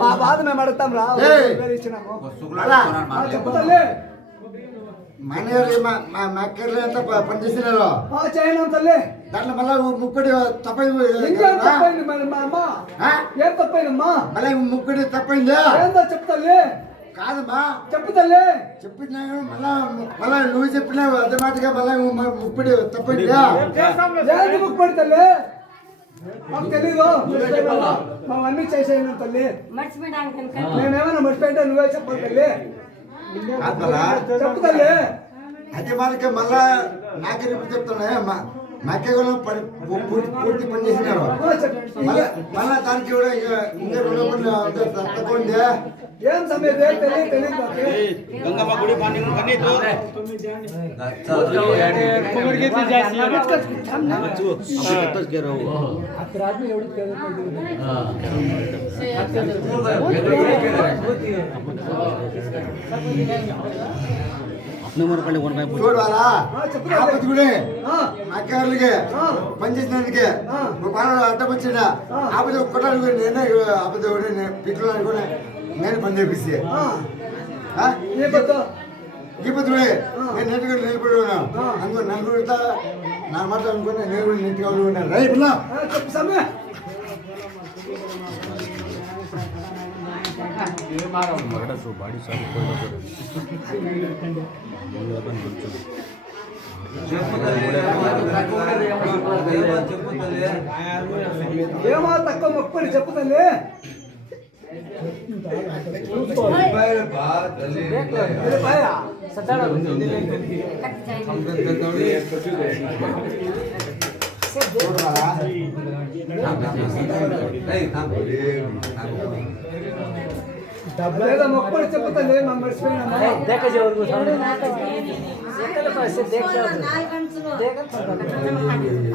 మా బాధ మేము అడుగుతాం రా చెప్తాలే మక్కర్లు ఎంత పనిచేస్తున్నారు చేయను తల్లి దాంట్లో మళ్ళీ ముక్కడి తప్పైంది ఏం తప్పైందమ్మా మళ్ళీ ముక్కడి తప్పైందా ఏందో చెప్తాలే కాదమ్మా చెప్పుతల్లి చెప్పినా మళ్ళా నువ్వు చెప్పినావు అదే మాటగా మళ్ళీ ముక్కడి తప్పైందా ముక్కడి తల్లి మాకు తెలీదు అన్ని చేసేయను తల్లి మేమేమైనా మర్చిపోయింటే నువ్వే చెప్పాలి తల్లి చెప్తాలే అదే మనకి మళ్ళా నాకే రేపు చెప్తున్నా నాకే కూడా పూర్తి పని చేసినారు మళ్ళా దానికి కూడా ఇంకా తక్కువండి ఏం సమయం తెలియదు గంగమ్మ గుడి చూడాలా ఆపత్తుడే అక్కర్లకి పనిచేసినందుకే అడ్డం వచ్చినా ఆపద ఒక్కటానికి నేనే ఆపద పిట్లు అనుకుని నేను పని చేపిస్తే ఈ పత్రుడే నేను నెట్టుగా నిలబడి ఉన్నాను అనుకో నలుగురు నా మాట అనుకుని నేను కూడా నెట్టుగా ఉన్నాను రైట్ ఏమో తక్కువ మొక్కని చెప్పుతలే మొక్కలు చెప్పుతలే మా మర్చిపోయినా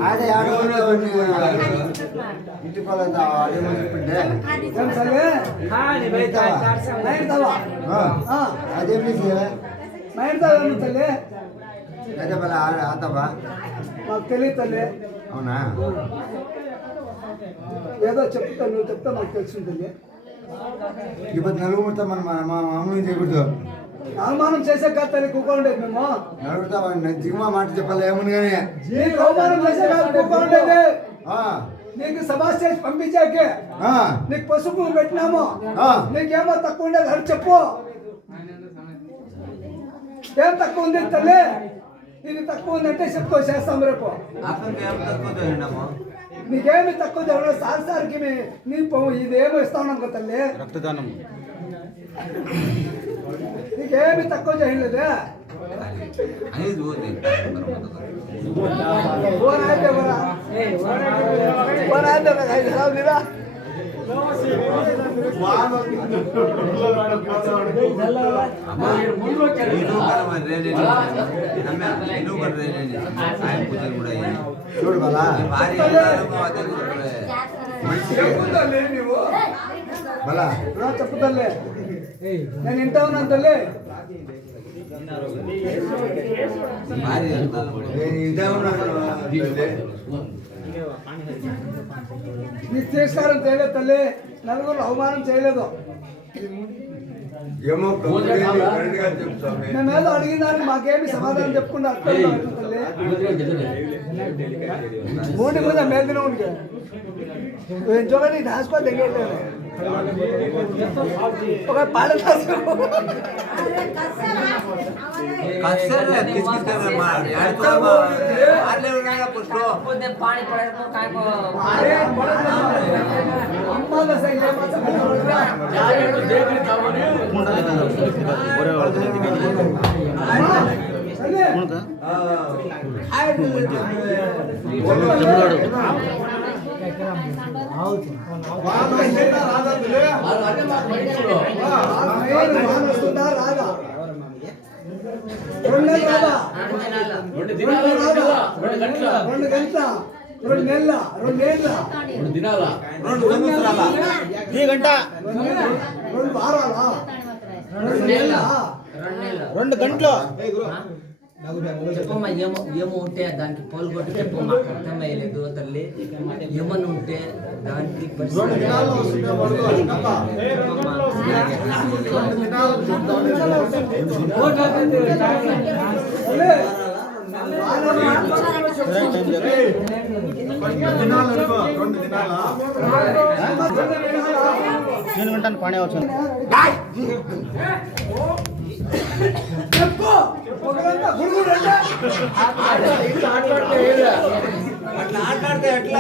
ఆడే ఇంటి పొలం అదేమి అదే మళ్ళీ ఆతవా మాకు తెలియదు తల్లి అవునా ఏదో చెప్తా నువ్వు చెప్తా మాకు తెలుసుంటుంది ఇప్పుడు నలుగు ముడతా మన మా మామూలు చేయకూడదు అవమానం చేసే కాదు తల్లి కూకోండేది మేము నలుగుతా జిమ్మా మాట చెప్పాలి ఏముంది కానీ నీకు అవమానం చేసే కాదు కూకోండేది నీకు సభాష్ చేసి పంపించాకే నీకు పసుపు పెట్టినాము నీకేమో తక్కువ ఉండేది అది చెప్పు ఏం తక్కువ ఉంది తల్లి ఇది తక్కువ ఉందంటే చెప్పుకో చేస్తాం రేపు నీకేమి తక్కువ జరగదు సార్కి నీ ఇదేమో ఇస్తా ఉన్నాం కదా తల్లి రక్తదానం నీకేమి తక్కువ చేయలేదే చూడు బలా బలా చెప్పుతలే నేను వింటా ఉన్నాను తల్లి నీకు తిరస్కారం చేయలేదు తల్లి నలుగురు అవమానం చేయలేదు మేమేదో అడిగిన దానికి మాకేమి సమాధానం చెప్పుకుంటా తల్లి మూడి మీద మేదిన ఉంటే చూడండి దాచుకో దగ్గర ఒక పాడ 2 వారాలా 2 నెలలా 2 గంటలు చెప్పమ్మా ఏమో ఉంటే దానికి పోల్గొట్టి చెప్పమ్మా అర్థమయ్యలేదు తల్లి ఏమన్నా ఉంటే దానికి నేను వింటాను పానే వచ్చాను చెప్పు ఒకరంతా గురుగుడు అంటే అట్లా ఆట్లాడితే ఎట్లా